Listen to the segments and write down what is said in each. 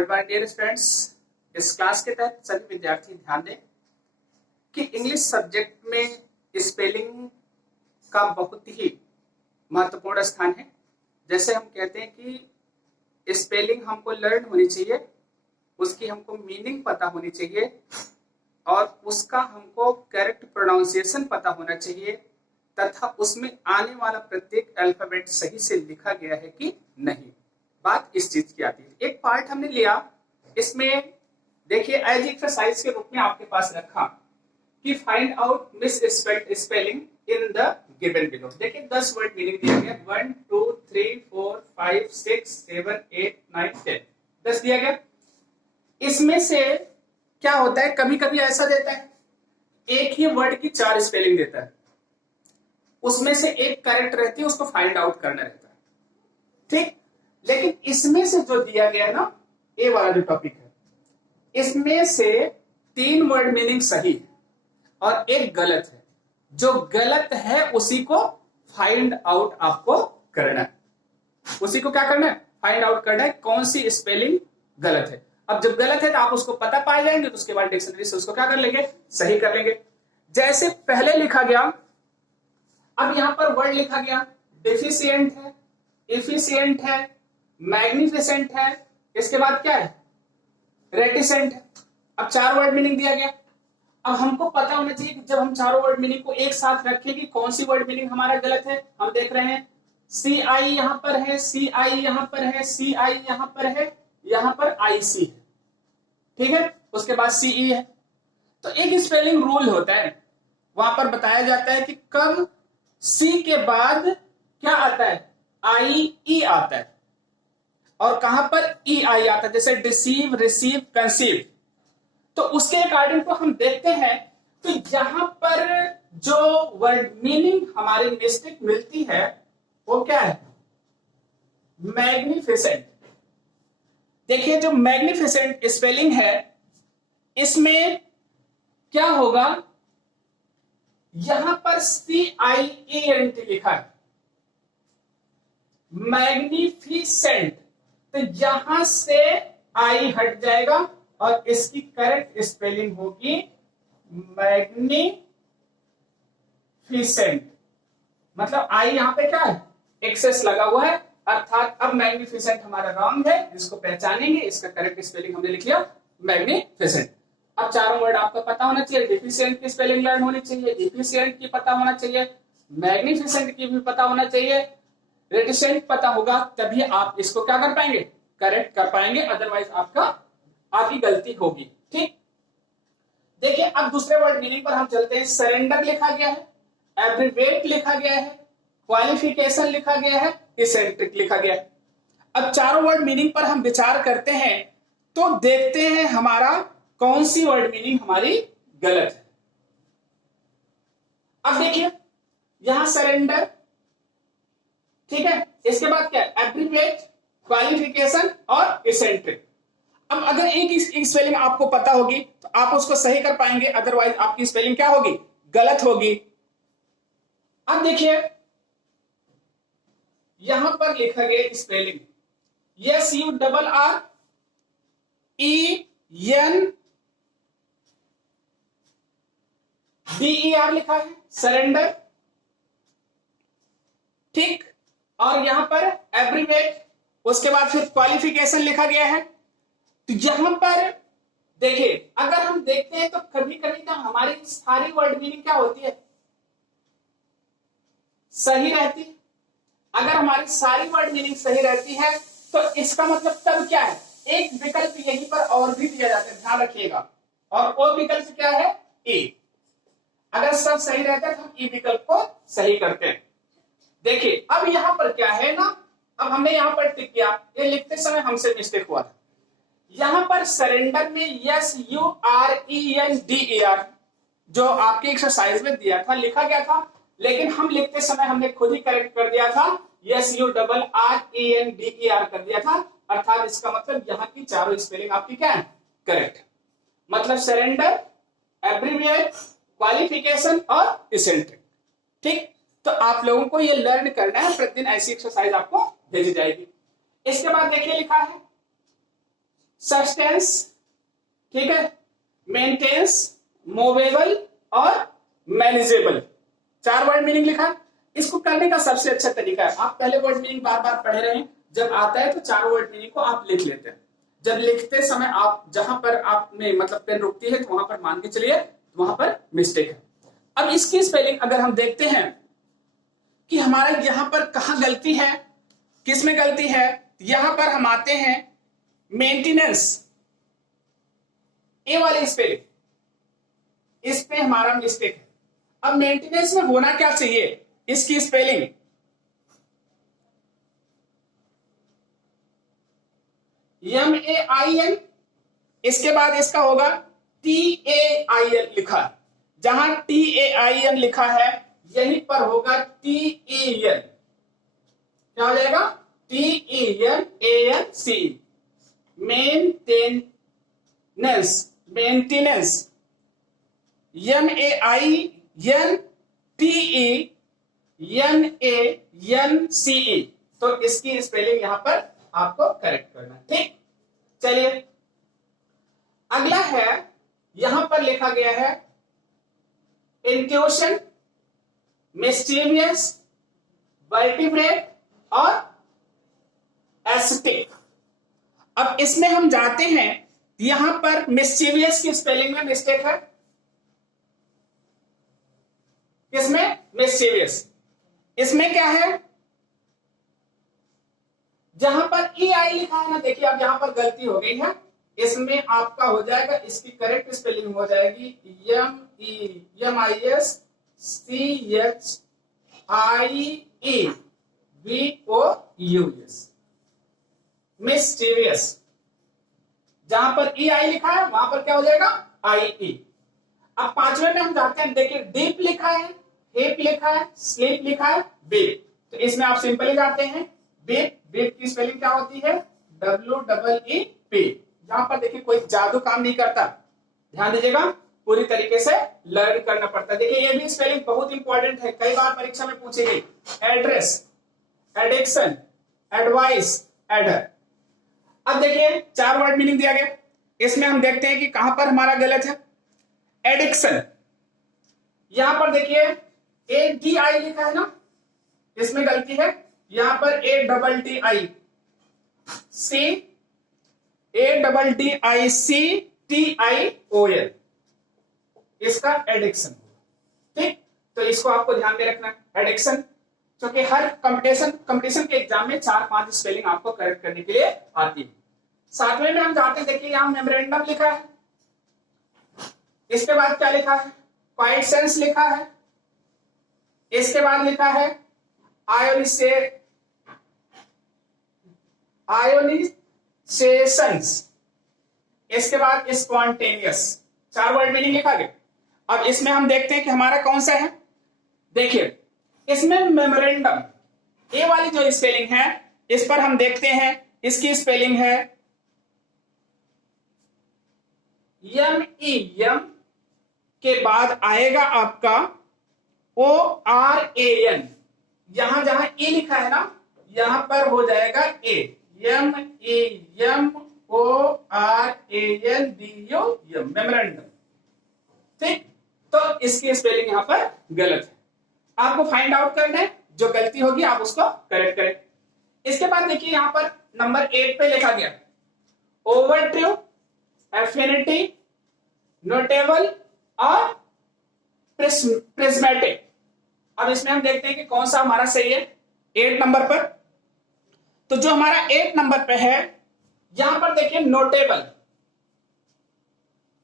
Good morning dear students. इस class के तहत सभी विद्यार्थी ध्यान दें कि इंग्लिश सब्जेक्ट में स्पेलिंग का बहुत ही महत्वपूर्ण स्थान है। जैसे हम कहते हैं कि स्पेलिंग हमको लर्न होनी चाहिए, उसकी हमको मीनिंग पता होनी चाहिए और उसका हमको करेक्ट प्रोनाउंसिएशन पता होना चाहिए तथा उसमें आने वाला प्रत्येक अल्फाबेट सही से लिखा गया है कि नहीं। बात इस चीज की आती है। एक पार्ट हमने लिया, इसमें देखिए एज एक्सरसाइज के रूप में आपके पास रखा कि find out miss spelling in the given below. देखिए 10 वर्ड मीनिंग दिया गया, 1 2 3 4 5 6 7 8 9 10, 10 दिया गया। इसमें से क्या होता है, कभी कभी ऐसा देता है एक ही वर्ड की 4 स्पेलिंग देता है, उसमें से एक करेक्ट रहती है, उसको फाइंड आउट करना रहता है, ठीक। लेकिन इसमें से जो दिया गया है ना, ए वाला जो टॉपिक है, इसमें से 3 वर्ड मीनिंग सही है और एक गलत है। जो गलत है उसी को फाइंड आउट आपको करना है, उसी को क्या करना है, फाइंड आउट करना है कौन सी स्पेलिंग गलत है। अब जब गलत है तो आप उसको पता पाए जाएंगे तो उसके बाद डिक्शनरी से उसको क्या कर लेंगे, सही कर लेंगे। जैसे पहले लिखा गया, अब यहां पर वर्ड लिखा गया डेफिशिएंट है, एफिशिएंट है, मैग्निफिसेंट है, इसके बाद क्या है, रेटिसेंट है। अब 4 वर्ड मीनिंग दिया गया। अब हमको पता होना चाहिए कि जब हम चारों वर्ड मीनिंग को एक साथ रखें कि कौन सी वर्ड मीनिंग हमारा गलत है। हम देख रहे हैं सी आई यहां पर है, सी आई यहां पर है, सी आई यहां पर है, यहां पर आई सी है, ठीक है। उसके बाद सीई है। तो एक स्पेलिंग रूल होता है, वहां पर बताया जाता है कि कब सी के बाद क्या आता है, आई ई आता है, और कहां पर ई आई आता है, जैसे डिसीव, रिसीव, कंसीव। तो उसके अकॉर्डिंग को हम देखते हैं तो यहां पर जो वर्ड मीनिंग हमारी मिस्टेक मिलती है वो क्या है, मैग्निफिसेंट। देखिए जो मैग्निफिसेंट स्पेलिंग है, इसमें क्या होगा, यहां पर CIENT लिखा है, मैग्निफिसेंट, तो यहां से आई हट जाएगा और इसकी करेक्ट स्पेलिंग होगी मैग्निफिसेंट। मतलब आई यहां पे क्या है, एक्सेस लगा हुआ है, अर्थात अब मैग्निफिसेंट हमारा रॉन्ग है, जिसको पहचानेंगे, इसका करेक्ट स्पेलिंग हमने लिख लिया मैग्निफिसेंट। अब चारों वर्ड आपको पता होना चाहिए, डेफिशिएंट की स्पेलिंग लर्न होनी चाहिए, एफिशिएंट की पता होना चाहिए, मैग्निफिसेंट की भी पता होना चाहिए, रेटिसेंट पता होगा, तभी आप इसको क्या कर पाएंगे, करेक्ट कर पाएंगे, अदरवाइज आपकी गलती होगी, ठीक। देखिए अब दूसरे वर्ड मीनिंग पर हम चलते हैं। सरेंडर लिखा गया है, एब्रिवेट लिखा गया है, क्वालिफिकेशन लिखा गया है, इसेंट्रिक लिखा गया है। अब चारों वर्ड मीनिंग पर हम विचार करते हैं तो देखते हैं हमारा कौन सी वर्ड मीनिंग हमारी गलत है। अब देखिए यहां सरेंडर, ठीक है, इसके बाद क्या, एब्रिवेट, क्वालिफिकेशन और इसेंट्रिक। अब अगर एक स्पेलिंग आपको पता होगी तो आप उसको सही कर पाएंगे, अदरवाइज आपकी स्पेलिंग क्या होगी, गलत होगी। अब देखिए यहां पर लिखा गया स्पेलिंग SURRENDER लिखा है, सरेंडर, ठीक। और यहां पर एब्रिवेट, उसके बाद फिर क्वालिफिकेशन लिखा गया है। तो यहां पर देखिए अगर हम देखते हैं तो कभी कभी ना हमारी सारी वर्ड मीनिंग क्या होती है, सही रहती है। अगर हमारी सारी वर्ड मीनिंग सही रहती है तो इसका मतलब तब क्या है, एक विकल्प यहीं पर और भी दिया जाता है, ध्यान रखिएगा, और वो विकल्प क्या है, ए। अगर सब सही रहता है तो हम ई विकल्प को सही करते हैं। देखिए अब यहां पर क्या है ना, अब हमने यहां पर टिक किया, ये लिखते समय हमसे मिस्टेक हुआ था। यहां पर सरेंडर में SURRENDER जो आपकी एक्सरसाइज में दिया था, लिखा गया था, लेकिन हम लिखते समय हमने खुद ही करेक्ट कर दिया था, SURRENDER कर दिया था, अर्थात इसका मतलब यहां की चारों स्पेलिंग आपकी क्या है, करेक्ट। मतलब सरेंडर, एब्रिविएट, क्वालिफिकेशन और इसेंट्रिक, ठीक। तो आप लोगों को ये लर्न करना है, प्रतिदिन ऐसी एक्सरसाइज आपको भेजी जाएगी। इसके बाद देखिए लिखा है सस्टेंस, ठीक है, मेंटेन्स, मूवेबल और मैनेजेबल। 4 वर्ड मीनिंग लिखा। इसको करने का सबसे अच्छा तरीका है, आप पहले वर्ड मीनिंग बार बार पढ़े रहें, जब आता है तो 4 वर्ड मीनिंग को आप लिख लेते हैं। जब लिखते समय आप जहां पर आप में मतलब पेन रुकती है तो वहां पर मान के चलिए वहां पर मिस्टेक है। अब इसकी स्पेलिंग अगर हम देखते हैं कि हमारा यहां पर कहां गलती है, किस में गलती है, यहां पर हम आते हैं मेंटेनेंस, ए वाली स्पेलिंग, इस पे हमारा मिस्टेक है। अब मेंटेनेंस में होना क्या चाहिए, इसकी स्पेलिंग MAIN, इसके बाद इसका होगा TAIN लिखा, जहां TAIN लिखा है यहीं पर होगा TEN, क्या हो जाएगा TENANC, मेंटेनेंस, मेंटेनेंस, MAINTENANCE, तो इसकी स्पेलिंग यहां पर आपको करेक्ट करना है, ठीक। चलिए अगला है, यहां पर लिखा गया है इंट्यूशन, मिस्टीरियस, वर्टिब्रेट और एस्थेटिक। अब इसमें हम जाते हैं, यहां पर मिस्टीरियस की स्पेलिंग में मिस्टेक है, किसमें, मिस्टीरियस, इसमें क्या है, जहां पर EI लिखा है ना, देखिए अब यहां पर गलती हो गई है, इसमें आपका हो जाएगा, इसकी करेक्ट स्पेलिंग हो जाएगी MISCHIEVOUS, मिस्टीरियस। जहां पर EI लिखा है वहां पर क्या हो जाएगा IE। अब 5वें में हम जाते हैं, देखिए डीप लिखा है, हिप लिखा है, स्लीप लिखा है, बीप, तो इसमें आप सिंपली जाते हैं बीप। बीप की स्पेलिंग क्या होती है WEEP। यहां पर देखिए कोई जादू काम नहीं करता, ध्यान दीजिएगा, पूरी तरीके से लर्न करना पड़ता है। देखिए ये भी स्पेलिंग बहुत इंपॉर्टेंट है, कई बार परीक्षा में पूछी गई। Address, addiction, advice, adder. अब देखिए 4 वर्ड मीनिंग दिया गया, इसमें हम देखते हैं कि कहां पर हमारा गलत है। एडिक्शन, यहां पर देखिए ADI लिखा है ना, इसमें गलती है, यहां पर ADDIC, ADDICTION, इसका एडिक्शन, ठीक। तो इसको आपको ध्यान में रखना है, एडिक्शन, क्योंकि हर कंपटीशन के एग्जाम में 4-5 स्पेलिंग आपको करेक्ट करने के लिए आती है। 7वें में हम जाते हैं, देखिए यहां मेमोरेंडम लिखा है, इसके बाद क्या लिखा है, क्वाइट सेंस लिखा है, इसके बाद लिखा है आयोनिसेशंस, इसके बाद स्पॉन्टेनियस। 4 वर्ड मीनिंग लिखा गया। अब इसमें हम देखते हैं कि हमारा कौन सा है, देखिए इसमें मेमोरेंडम, ए वाली जो स्पेलिंग है इस पर हम देखते हैं, इसकी स्पेलिंग है MEM के बाद आएगा आपका ORAN, यहां जहां E लिखा है ना यहां पर हो जाएगा A, MEMORANDUM, मेमोरेंडम, ठीक। तो इसकी स्पेलिंग यहां पर गलत है, आपको फाइंड आउट करना है, जो गलती होगी आप उसको करेक्ट करें। इसके बाद देखिए यहां पर नंबर 8 पे लिखा गया ओवरट्रू, एफिनिटी, नोटेबल और प्रिज्मेटिक। अब इसमें हम देखते हैं कि कौन सा हमारा सही है 8 नंबर पर। तो जो हमारा 8 नंबर पे है, यहां पर देखिए नोटेबल,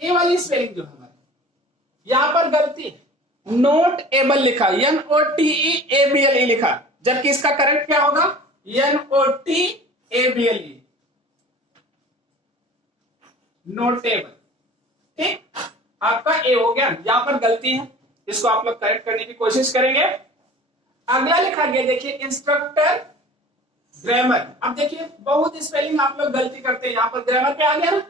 ए वाली स्पेलिंग जो हमारी यहां पर गलती है, नोट एबल लिखा, NOTEABLE लिखा, जबकि इसका करेक्ट क्या होगा NOTABLE, नोटेबल, ठीक। आपका ए हो गया, यहां पर गलती है, इसको आप लोग करेक्ट करने की कोशिश करेंगे। अगला लिखा गया देखिए इंस्ट्रक्टर ग्रामर। अब देखिए बहुत स्पेलिंग आप लोग गलती करते हैं, यहां पर ग्रामर पे आ गया ना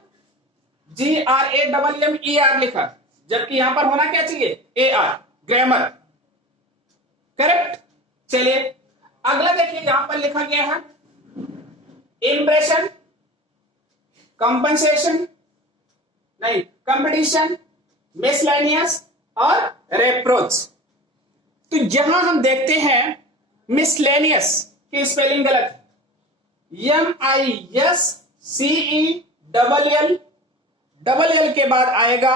GRAMMER लिखा, जबकि यहां पर होना क्या चाहिए AR, ग्रामर, करेक्ट। चलिए अगला देखिए यहां पर लिखा गया है इंप्रेशन, कंपनसेशन नहीं, कंपटीशन, मिसलेनियस और रेप्रोच। तो यहां हम देखते हैं मिसलेनियस की स्पेलिंग गलत है, MISCELL, डबल एल के बाद आएगा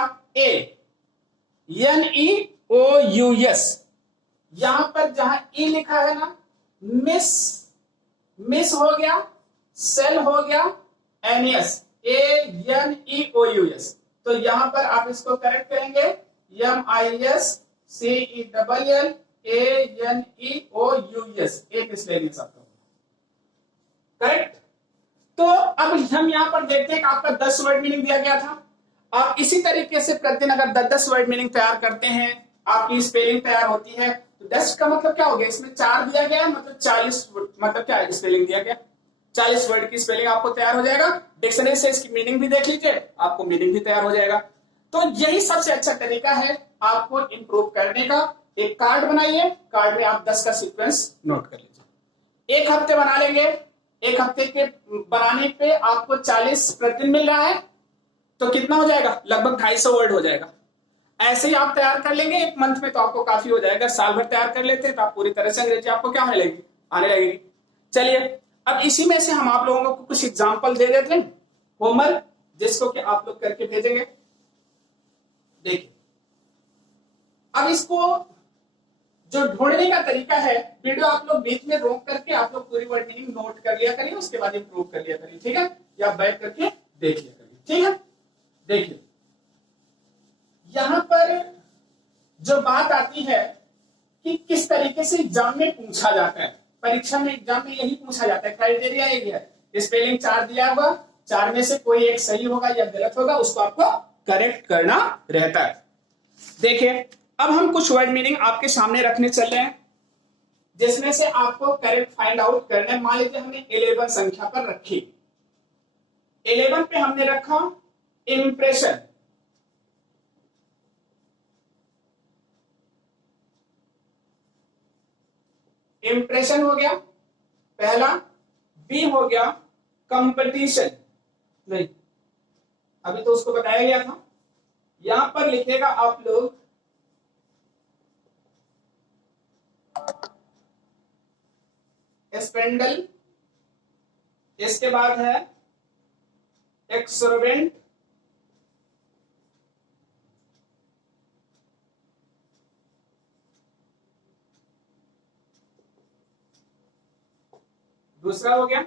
ANEOUS। यहां पर जहां ई लिखा है ना, मिस हो गया, सेल हो गया, एनियस, ANEOUS। तो यहां पर आप इसको करेक्ट करेंगे, MISCELL ANEOUS, एक स्पेलिंग आपका करेक्ट। तो अब हम यहां पर देखते हैं कि आपका 10 वर्ड मीनिंग दिया गया था। आप इसी तरीके से प्रतिदिन अगर 10 वर्ड मीनिंग तैयार करते हैं, आपकी स्पेलिंग तैयार होती है। तो 10 का मतलब क्या हो गया, इसमें 4 दिया गया है, मतलब 40, मतलब क्या है, स्पेलिंग दिया गया, 40 वर्ड की स्पेलिंग आपको तैयार हो जाएगा। डिक्शनरी से इसकी मीनिंग भी देख लीजिए, आपको मीनिंग भी तैयार हो जाएगा। तो यही सबसे अच्छा तरीका है आपको इंप्रूव करने का। एक कार्ड बनाइए, कार्ड में आप 10 का सीक्वेंस नोट कर लीजिए। एक हफ्ते बना लेंगे, एक हफ्ते के बनाने पे आपको 40 प्रतिदिन मिल रहा है, तो कितना हो जाएगा, लगभग 250 वर्ड हो जाएगा। ऐसे ही आप तैयार कर लेंगे एक मंथ में, तो आपको काफी हो जाएगा। साल भर तैयार कर लेते हैं तो आप पूरी तरह से अंग्रेजी आपको क्या होने लगेगी, आने लगेगी। चलिए अब इसी में से हम आप लोगों को कुछ एग्जाम्पल दे देते हैं होमवर्क, जिसको कि आप लोग करके भेजेंगे। देखिए अब इसको जो ढूंढने का तरीका है, वीडियो आप लोग बीच में रोक करके आप लोग पूरी वर्ड मीनिंग नोट कर लिया करिए, उसके बाद इंप्रूव कर लिया करिए, ठीक है, या बैठ करके देख लिया करिए, ठीक है। देखिए यहां पर जो बात आती है कि किस तरीके से एग्जाम में पूछा जाता है, परीक्षा में एग्जाम में यही पूछा जाता है, क्राइटेरिया यही है। स्पेलिंग 4 दिया होगा, 4 में से कोई एक सही होगा या गलत होगा, उसको आपको करेक्ट करना रहता है। देखिए अब हम कुछ वर्ड मीनिंग आपके सामने रखने चल रहे हैं, जिसमें से आपको करेक्ट फाइंड आउट करना है। मान लीजिए हमने 11 संख्या पर रखी, 11 पे हमने रखा इंप्रेशन, इंप्रेशन हो गया पहला। बी हो गया कंपटीशन, नहीं अभी तो उसको बताया गया था। यहां पर लिखेगा आप लोग स्पेंडल, इसके बाद है एक्सोर्बेंट, दूसरा हो गया।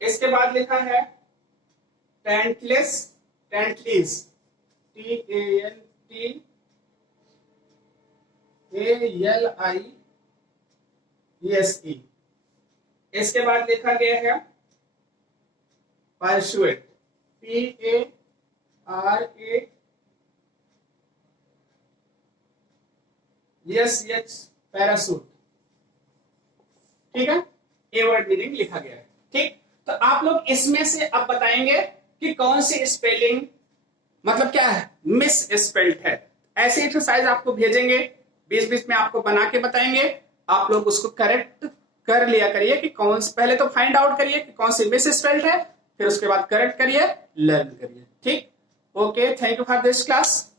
इसके बाद लिखा है टेंटलेस, टेंटलीज, TANTALIESE। इसके बाद लिखा गया है परसुएट, PARASH, पैरासूट, ठीक है। ए वर्ड मीनिंग लिखा गया है, ठीक। तो आप लोग इसमें से अब बताएंगे कि कौन सी स्पेलिंग मतलब क्या है, मिस स्पेल्ड है। ऐसे एक्सरसाइज आपको भेजेंगे, बीच बीच में आपको बना के बताएंगे, आप लोग उसको करेक्ट कर लिया करिए कि कौन, पहले तो फाइंड आउट करिए कि कौन सी मिस स्पेल्ड है, फिर उसके बाद करेक्ट करिए, लर्न करिए, ठीक। Okay, thank you for this class.